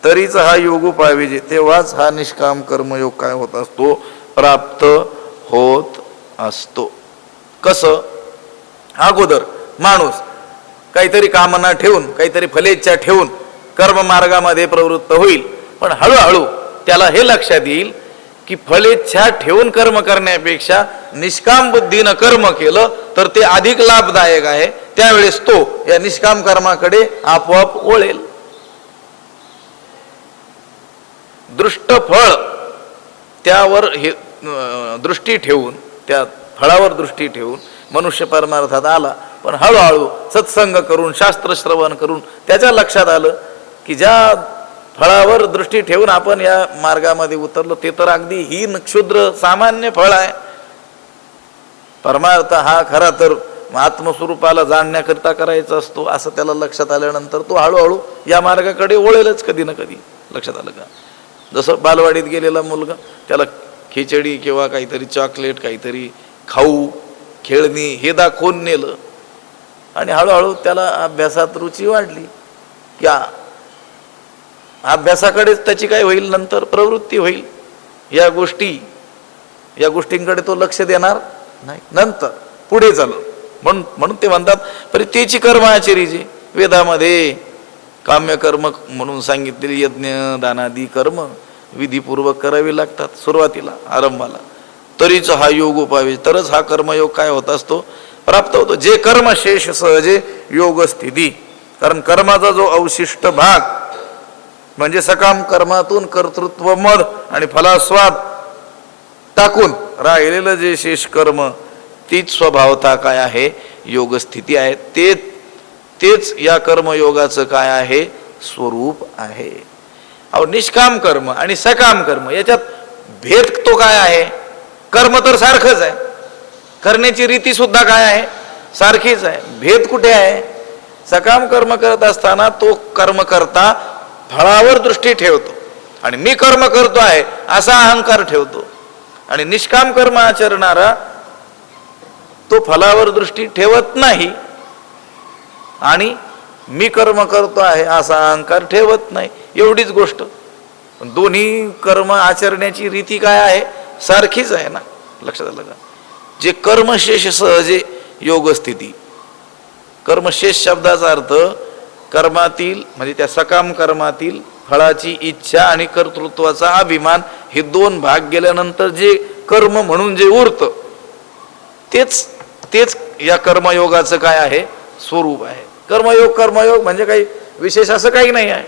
तरीच हा योग पाहिजे, तेव्हाच हा निष्काम कर्मयोग काय होत असतो, प्राप्त होत असतो. कसं? अगोदर माणूस काहीतरी कामना ठेवून काहीतरी फलेच्छा ठेवून कर्म मार्गामध्ये प्रवृत्त होईल, पण हळूहळू त्याला हे लक्षात येईल की फलेच्छा ठेवून कर्म करण्यापेक्षा निष्काम बुद्धीनं कर्म केलं तर ते अधिक लाभदायक आहे. त्यावेळेस तो या निष्काम कर्माकडे आपोआप वळेल. दृष्ट फळ त्यावर हे दृष्टी ठेवून, त्या फळावर दृष्टी ठेवून मनुष्य परमार्थात आला, पण हळूहळू सत्संग करून शास्त्र श्रवण करून त्याच्या लक्षात आलं की ज्या फळावर दृष्टी ठेवून आपण या मार्गामध्ये उतरलो ते तर अगदी हीन क्षुद्र सामान्य फळ आहे. परमार्थ हा खरा तर आत्मस्वरूपाला जाणण्याकरिता करायचा असतो, असं त्याला लक्षात आल्यानंतर तो हळूहळू या मार्गाकडे वळेलच कधी ना कधी. लक्षात आलं का? जसं बालवाडीत गेलेला मुलगा, त्याला खिचडी किंवा काहीतरी चॉकलेट, काहीतरी खाऊ, खेळणी हे दाखवून नेलं आणि हळूहळू त्याला अभ्यासात रुची वाढली की अभ्यासाकडेच त्याची काय होईल, नंतर प्रवृत्ती होईल. या गोष्टींकडे तो लक्ष देणार नाही, नंतर पुढे झालं. म्हणून ते म्हणतात परित्येची कर्म आचरीजे. वेदामध्ये काम्यकर्म म्हणून सांगितलेली यज्ञ दानादी कर्म विधीपूर्वक करावी लागतात सुरुवातीला, आरंभाला. तरीच हा योग उपावे, तरच हा कर्मयोग काय होत असतो, प्राप्त होतो. जे कर्म शेष सहजे योग स्थिती. कारण कर्माचा जो अवशिष्ट भाग म्हणजे सकाम कर्मातून कर्तृत्व मद आणि फलास्वाद टाकून राहिलेलं जे शेष कर्म, तीच स्वभावता काय आहे, योग स्थिती आहे. तेच या कर्मयोगाचं काय आहे, स्वरूप आहे. अहो, निष्काम कर्म आणि सकाम कर्म याच्यात भेद तो काय आहे? कर्म तर सारखंच आहे, करण्याची रीती सुद्धा काय आहे? सारखीच आहे. भेद कुठे आहे? सकाम कर्म करत असताना तो कर्म करता फळावर दृष्टी ठेवतो आणि मी कर्म करतो आहे असा अहंकार ठेवतो, आणि निष्काम कर्म आचरणारा तो फलावर दृष्टी ठेवत नाही आणि मी कर्म करतो आहे असा अहंकार ठेवत नाही. एवढीच गोष्ट. दोन्ही कर्म आचरण्याची रीती काय आहे? सारखीच आहे ना. लक्षात आलं का? जे कर्मशेष सहजे योग स्थिती, कर्मशेष शब्दाचा अर्थ कर्मातील म्हणजे त्या सकाम कर्मातील फळाची इच्छा आणि कर्तृत्वाचा अभिमान हे दोन भाग गेल्यानंतर जे कर्म म्हणून जे उरतं तेच तेच या कर्मयोगाचं काय आहे? स्वरूप आहे. कर्मयोग म्हणजे काही विशेष असं काही नाही आहे.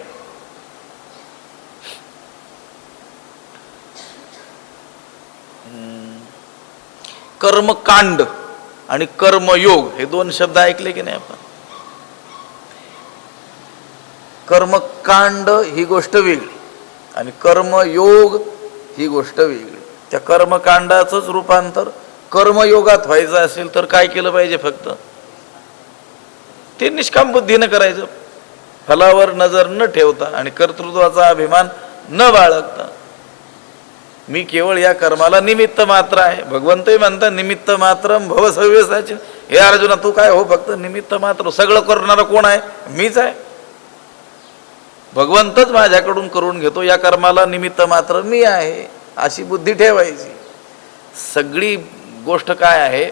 कर्मकांड आणि कर्मयोग हे दोन शब्द ऐकले की नाही आपण? कर्मकांड ही गोष्ट वेगळी आणि कर्मयोग ही गोष्ट वेगळी. त्या कर्मकांडाचंच रूपांतर कर्मयोगात व्हायचं असेल तर काय केलं पाहिजे? फक्त ते निष्काम बुद्धीनं करायचं, फलावर नजर न ठेवता आणि कर्तृत्वाचा अभिमान न बाळगता. मी केवळ या कर्माला निमित्त मात्र आहे. भगवंतही म्हणतात निमित्त मात्र भव सव्यसाची. हे अर्जुना, तू काय हो? फक्त निमित्त मात्र. सगळं करणारा कोण आहे? मीच आहे. भगवंतच माझ्याकडून करून घेतो. या कर्माला निमित्त मात्र मी आहे अशी बुद्धी ठेवायची. सगळी गोष्ट काय आहे?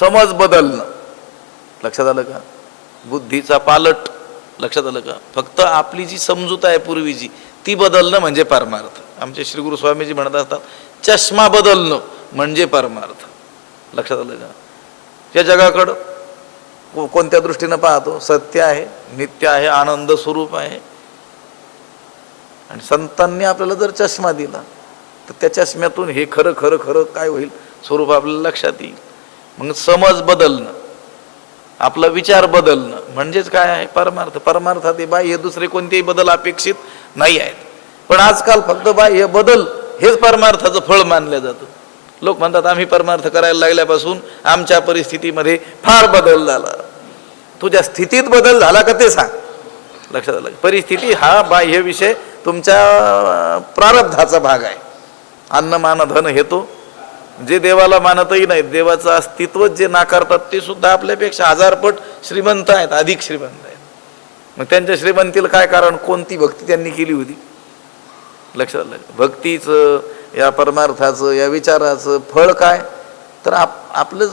समज बदलणं. लक्षात आलं का? बुद्धीचा पालट. लक्षात आलं का? फक्त आपली जी समजूत आहे पूर्वीची ती बदलणं म्हणजे परमार्थ. आमचे श्री गुरु स्वामीजी म्हणत असतात चष्मा बदलणं म्हणजे परमार्थ. लक्षात आलं का? या जगाकडं कोणत्या दृष्टीनं पाहतो? सत्य आहे, नित्य आहे, आनंद स्वरूप आहे. आणि संतांनी आपल्याला जर चष्मा दिला तर त्या चष्म्यातून हे खरं खरं खरं काय होईल? स्वरूप आपल्याला लक्षात येईल. मग समज बदलणं, आपला विचार बदलणं म्हणजेच काय आहे? परमार्थ. परमार्थात बाह्य दुसरे कोणतेही बदल अपेक्षित नाही आहेत. पण आजकाल फक्त बाह्य बदल हेच परमार्थाचं फळ मानलं जातं. लोक म्हणतात आम्ही परमार्थ करायला लागल्यापासून आमच्या परिस्थितीमध्ये फार बदल झाला. तुझ्या स्थितीत बदल झाला का ते सांग. लक्षात आलं? परिस्थिती हा बाह्य विषय तुमच्या प्रारब्धाचा भाग आहे. अन्न मान धन हेतू जे देवाला मानतही नाहीत, देवाचं अस्तित्व जे नाकारतात ते सुद्धा आपल्यापेक्षा 1000 पट श्रीमंत आहेत, अधिक श्रीमंत आहेत. मग त्यांच्या श्रीमंतीला काय कारण? कोणती भक्ती त्यांनी केली होती? लक्षात आलं? भक्तीचं, या परमार्थाचं, या विचाराचं फळ काय? तर आपलं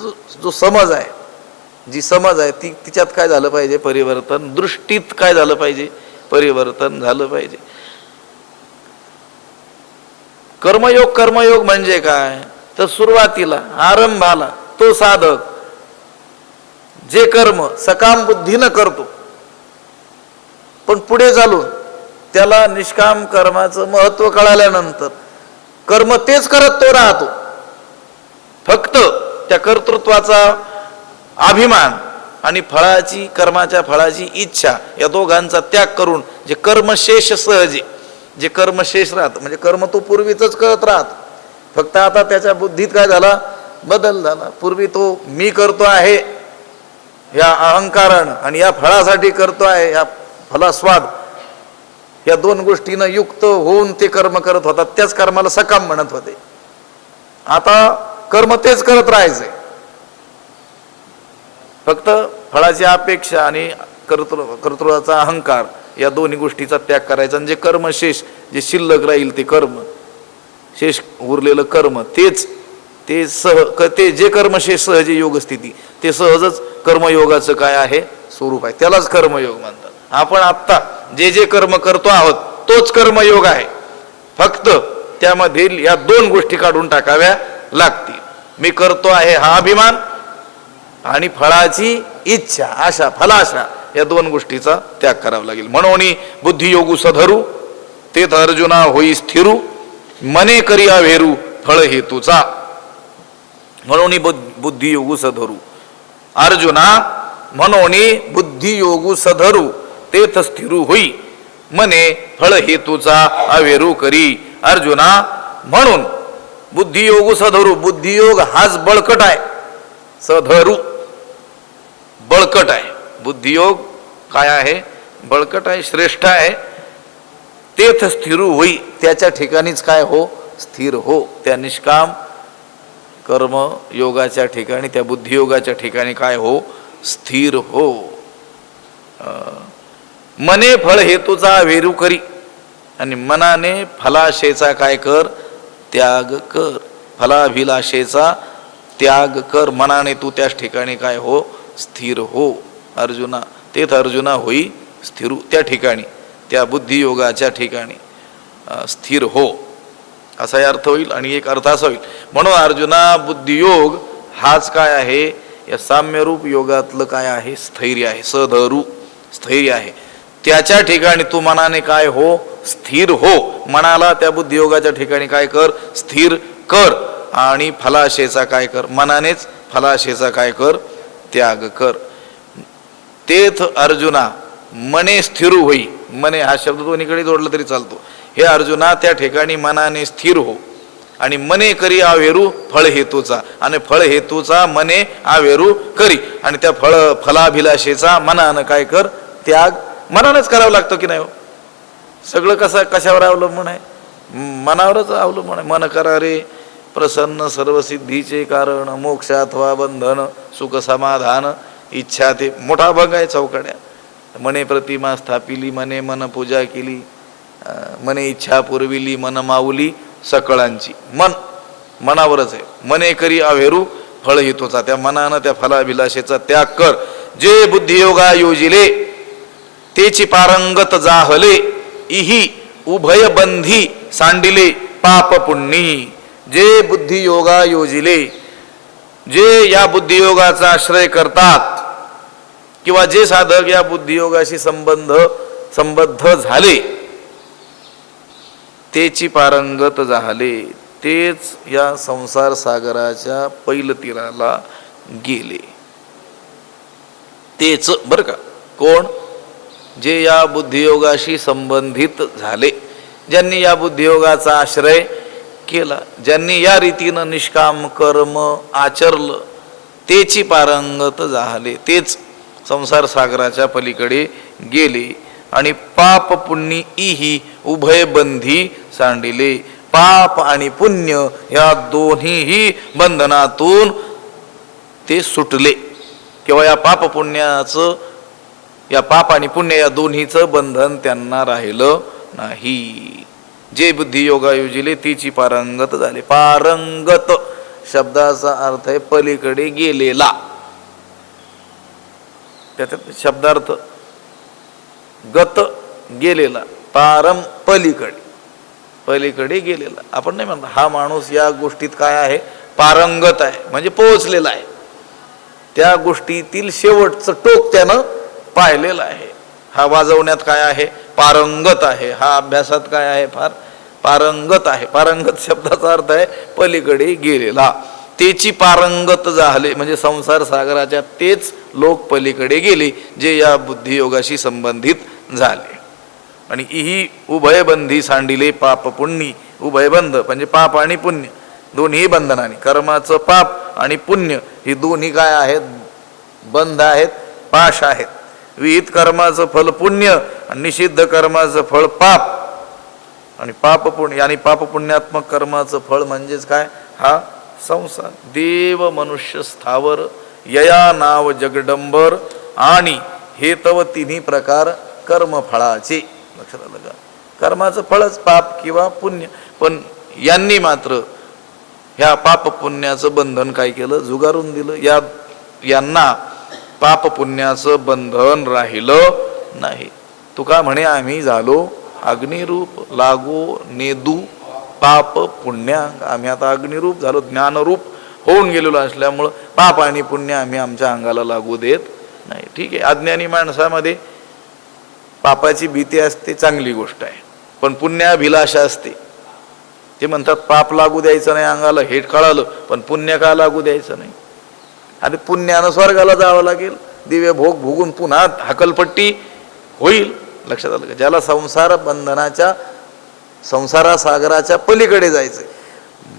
जो समज आहे, जी समज आहे तिच्यात काय झालं पाहिजे? परिवर्तन. दृष्टीत काय झालं पाहिजे? परिवर्तन झालं पाहिजे. कर्मयोग म्हणजे काय? तर सुरुवातीला आरंभाला तो साधक जे कर्म सकाम बुद्धीनं करतो, पण पुढे चालून त्याला निष्काम कर्माचं महत्व कळाल्यानंतर कर्म तेच करत तो राहतो. फक्त त्या कर्तृत्वाचा अभिमान आणि फळाची, कर्माच्या फळाची इच्छा या दोघांचा त्याग करून जे कर्मशेष सहजे, जे कर्मशेष राहत म्हणजे कर्म तो पूर्वीच करत राहत, फक्त आता त्याच्या बुद्धीत काय झाला? बदल झाला. पूर्वी तो मी करतो आहे या अहंकारानं आणि या फळासाठी करतो आहे या फलास्वाद, या दोन गोष्टीनं युक्त होऊन ते कर्म करत होता. त्याच कर्माला सकाम म्हणत होते. आता कर्म तेच करत राहायचे, फक्त फळाची अपेक्षा आणि कर्तृत्वाचा अहंकार या दोन्ही गोष्टीचा त्याग करायचा. आणि जे कर्मशेष, जे शिल्लक राहील ते कर्म, शेष उरलेलं कर्म तेच ते जे कर्मशेष सहजे योग स्थिती ते सहजच कर्मयोगाचं काय आहे? स्वरूप आहे. त्यालाच कर्मयोग म्हणतात. आपण आत्ता जे जे कर्म करतो आहोत तोच कर्मयोग आहे. फक्त त्यामधील या दोन गोष्टी काढून टाकाव्या लागतील. मी करतो आहे हा अभिमान आणि फळाची इच्छा, आशा, फलाशा या दोन गोष्टीचा त्याग करावा लागेल. म्हणून बुद्धियोगू सधरू तेथ अर्जुना होई स्थिरू मने करिया वेरू फळ हेतूचा. म्हणून बुद्धियोगू सधरू अर्जुना, म्हणून बुद्धियोगू सधरू तेथ स्थिरू होई, मने फळ हेतूचा अवेरू करी. अर्जुना, म्हणून बुद्धियोग सधरू, बुद्धियोग हाच बळकट आहे. सधरू बळकट आहे. बुद्धियोग काय आहे? बळकट आहे, श्रेष्ठ आहे. तेथ स्थिरू होई, त्याच्या ठिकाणीच काय हो? स्थिर हो. त्या निष्काम कर्म योगाच्या ठिकाणी, त्या बुद्धियोगाच्या ठिकाणी काय हो? स्थिर हो. मने फळ हेतूचा वेरू करी, आणि मनाने फलाशेचा काय कर? त्याग कर. फलाभिलाषेचा त्याग कर. मनाने तू त्याच ठिकाणी काय हो? स्थिर हो. अर्जुना, तेथ अर्जुना होई स्थिरू, त्या ठिकाणी, त्या बुद्धियोगाच्या ठिकाणी स्थिर हो, असाही अर्थ होईल. आणि एक अर्थ असा होईल, म्हणून अर्जुना बुद्धियोग हाच काय आहे? या साम्यरूप योगातलं काय आहे? स्थैर्य आहे. सधरू स्थैर्य आहे. त्याच्या ठिकाणी तू मनाने काय हो? स्थिर हो. मनाला त्या बुद्धियोगाच्या ठिकाणी काय कर? स्थिर कर. आणि फलाशेचा काय कर? मनानेच फलाशेचा काय कर? त्याग कर. तेथ अर्जुना मने स्थिर होई. मने हा शब्द दोन्हीकडे जोडला तरी चालतो. हे अर्जुना, त्या ठिकाणी मनाने स्थिर हो. आणि मने करी आवेरू फळ हेतूचा, आणि फळ हेतूचा मने आवेरू करी. आणि त्या फलाभिलाषेचा मनानं काय कर? त्याग. मनानंच करावं लागतं की नाही हो? सगळं कशावर अवलंबून आहे? मनावरच अवलंबून आहे. मन करा रे प्रसन्न, सर्वसिद्धीचे कारण, मोक्ष अथवा बंधन, सुख समाधान, इच्छा. ते मोठा अभंग आहे चौकड्या. मने प्रतिमा स्थापिली, मने मन पूजा केली, मने इच्छा पुरविली, मन माऊली सकळांची. मन मनावरच आहे. मने करी अवेरू फळ हेतूचा, त्या मनानं त्या फलाभिलाषेचा त्याग कर. जे बुद्धियोगा योजिले तेची पारंगत जाहले, इही उभय बंधी सांडिले पाप पुण्यी. जे बुद्धियोगा योजिले, जे या बुद्धियोगाचा आश्रय करतात, किंवा जे साधक या बुद्धियोगाशी संबद्ध झाले, तेची पारंगत झाले, तेच या संसार सागराच्या पैलतीराला गेले. तेच बरं का. कोण? जे या बुद्धियोगाशी संबंधित झाले, ज्यांनी या बुद्धियोगाचा आश्रय केला, ज्यांनी या रीतीनं निष्काम कर्म आचरलं, तेची पारंगत झाले, तेच संसार सागराच्या पलीकडे गेले. आणि पाप पुण्य इही उभय बंधी सांडिले. पाप आणि पुण्य या दोन्हीही बंधनातून ते सुटले. किंवा या पाप पुण्याचं, या पाप आणि पुण्य या दोन्हीचं बंधन त्यांना राहिलं नाही. जे बुद्धियोगा योजिले तीची पारंगत झाले. पारंगत शब्दाचा अर्थ आहे पलीकडे गेलेला. त्याच्यात शब्दार्थ गत गेलेला, पारम पलीकडे, पलीकडे गेलेला. आपण नाही म्हणतो हा माणूस या गोष्टीत काय आहे? पारंगत आहे, म्हणजे पोहोचलेला आहे. त्या गोष्टीतील शेवटचं टोक त्यानं पाहिलेलं आहे. हा वाजवण्यात काय आहे? पारंगत आहे. हा अभ्यासात काय आहे? फार पारंगत आहे. पारंगत शब्दाचा अर्थ आहे पलीकडे गेलेला. तेची पारंगत झाले, म्हणजे संसार सागराच्या तेच लोक पलीकडे गेले जे या बुद्धियोगाशी संबंधित झाले. आणि इही उभयबंधी सांडिले पाप पुण्य. उभयबंध म्हणजे पाप आणि पुण्य दोन्ही बंधनाने. कर्माचं पाप आणि पुण्य ही दोन्ही काय आहेत? बंध आहेत, पाश आहेत. विहित कर्माचं फल पुण्य आणि निषिद्ध कर्माचं फळ पाप. आणि पाप पुण्य आणि पाप पुण्यात्मक कर्माचं फळ म्हणजेच काय? हा संसार. देव मनुष्य स्थावर यया नाव जगडंबर, आणि हे तव तिन्ही प्रकार कर्मफळाचे. लक्षात आलं का? कर्माचं फळच पाप किंवा पुण्य. पण यांनी मात्र ह्या पाप पुण्याचं बंधन काय केलं? झुगारून दिलं. यांना पाप पुण्याचं बंधन राहिलं नाही. तुका म्हणे आम्ही झालो अग्निरूप, लागो नेदू पाप पुण्यांग. आम्ही आता अग्निरूप झालो, ज्ञानरूप होऊन गेलेलो असल्यामुळं पाप आणि पुण्य आम्ही आमच्या अंगाला लागू देत नाही. ठीक आहे, अज्ञानी माणसामध्ये पापाची भीती असते, चांगली गोष्ट आहे. पण पुण्याभिलाषा असते. ते म्हणतात पाप लागू द्यायचं नाही अंगाला, हे कळालं, पण पुण्य का लागू द्यायचं नाही? आणि पुण्यानं स्वर्गाला जावं लागेल, दिव्य भोग भोगून पुन्हा हकलपट्टी होईल. लक्षात आलं का? ज्याला संसार बंधनाच्या संसारा सागराच्या पलीकडे जायचंय,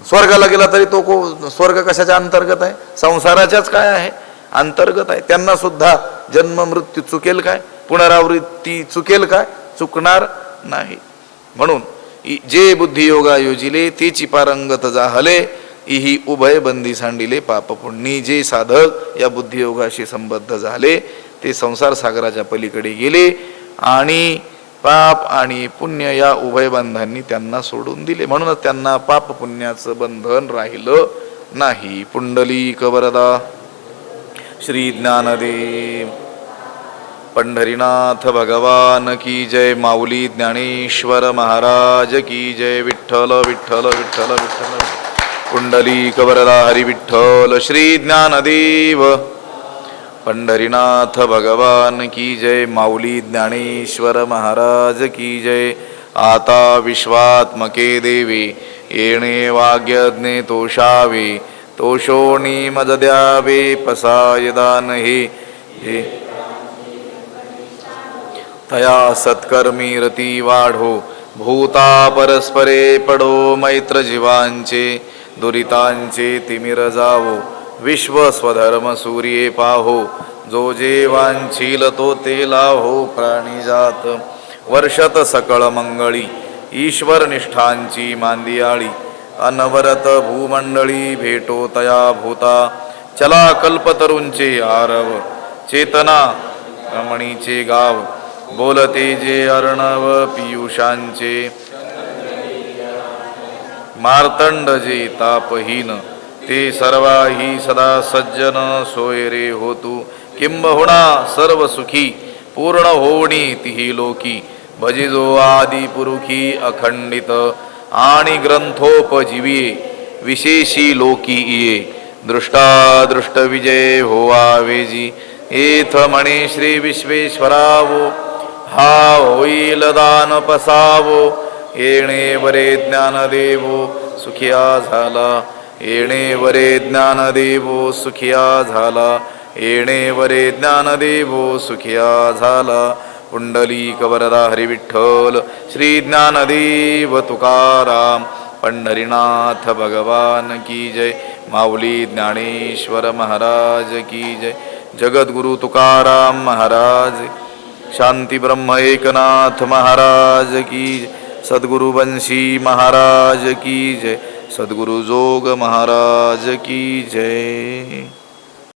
स्वर्गाला गेला तरी तो स्वर्ग कशाच्या अंतर्गत आहे? संसाराच्याच काय आहे? अंतर्गत आहे. त्यांना सुद्धा जन्म मृत्यू चुकेल काय? पुनरावृत्ती चुकेल काय? चुकणार नाही. म्हणून जे बुद्धियोगा योजिले तेची पारंगत जाहले, इही उभय बंदी सांडिले पाप पुण्य. जे साधक या बुद्धियोगाशी संबद्ध झाले ते संसार सागराच्या पलीकडे गेले आणि पाप आणि पुण्य या उभय बंधांनी त्यांना सोडून दिले. म्हणूनच त्यांना पाप पुण्याचं बंधन राहिलं नाही. पुंडलिक वरदा श्री ज्ञानदेव पंढरीनाथ भगवान की जय. माऊली ज्ञानेश्वर महाराज की जय. विठ्ठल विठ्ठल विठ्ठल विठ्ठल. पुंडलिक वरदा हरी विठ्ठल. श्री ज्ञानदेव पंढरीनाथ भगवान की जय. माऊली ज्ञानेश्वर महाराज की जय. आता विश्वात्मके देवे येणे वाग्यज्ञे तोषावे, तोषोणी मज द्यावे पसाय दान हे. तया सत्कर्मी रती वाढो, भूता परस्परे पडो मैत्र जीवांचे, दुरितांचे तिमिर जावो, विश्व स्वधर्म सूर्ये पाहो, जो जे वांछील तो ते लाहो प्राणी जात. वर्षत सकळ मंगळी ईश्वर निष्ठांची मांदियाळी, अनवरत भूमंडळी भेटो तया भूता. चला कल्पतरूंचे आरव, चेतना रमणीचे गाव, बोलते जे अर्णव पियुषांचे. मार्तंड जे तापहीन ते सर्वाही सदा सज्जन सोय रे होतू. किंबहुना सर्व सुखी पूर्ण होणी तिही लोकी, भजिजो आदि पुरुखी अखंडित. आणि ग्रंथोपजीविये विशेषी लोकी इये, दृष्टा विजय होवा वेजी. एथ म्हणे श्री विश्वेश्वरावो, हा होईल दान पसावो. येणे वरे ज्ञानदेवो सुखिया झाला, येणे वरे ज्ञानदेवो सुखिया झाला, येणे वरे ज्ञानदेवो सुखिया झाला. पुंडलिक वरदा हरी विठ्ठल. श्री ज्ञानदेव तुकाराम पंढरीनाथ भगवान की जय. माऊली ज्ञानेश्वर महाराज की जय. जगद्गुरु तुकाराम महाराज, शांती ब्रह्म एकनाथ महाराज की जय. सद्गुरु बंशी महाराज की जय. सद्गुरु जोग महाराज की जय.